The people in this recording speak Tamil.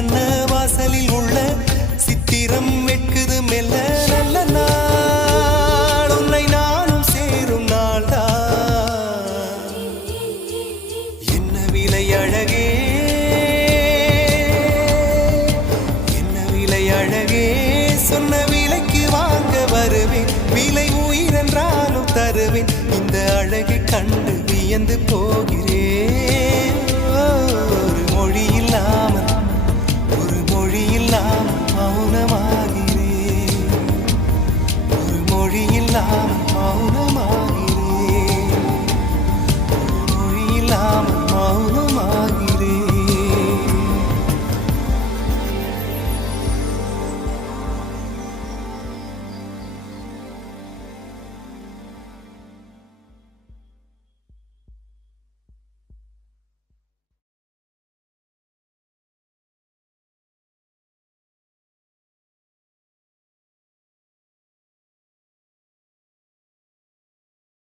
சிற்றன்ன வாசலில் உள்ள சித்திரம் வெட்குது மெல்ல நல்ல நாள் உன்னை நானும் சேரும் நாள்தான் என்ன விலை அழகே என்ன விலை அழகே சொன்ன விலைக்கு வாங்க வருவேன் விலை உயிரென்றாலும் தருவேன் இந்த அழகை கண்டு வியந்து போகிறேன்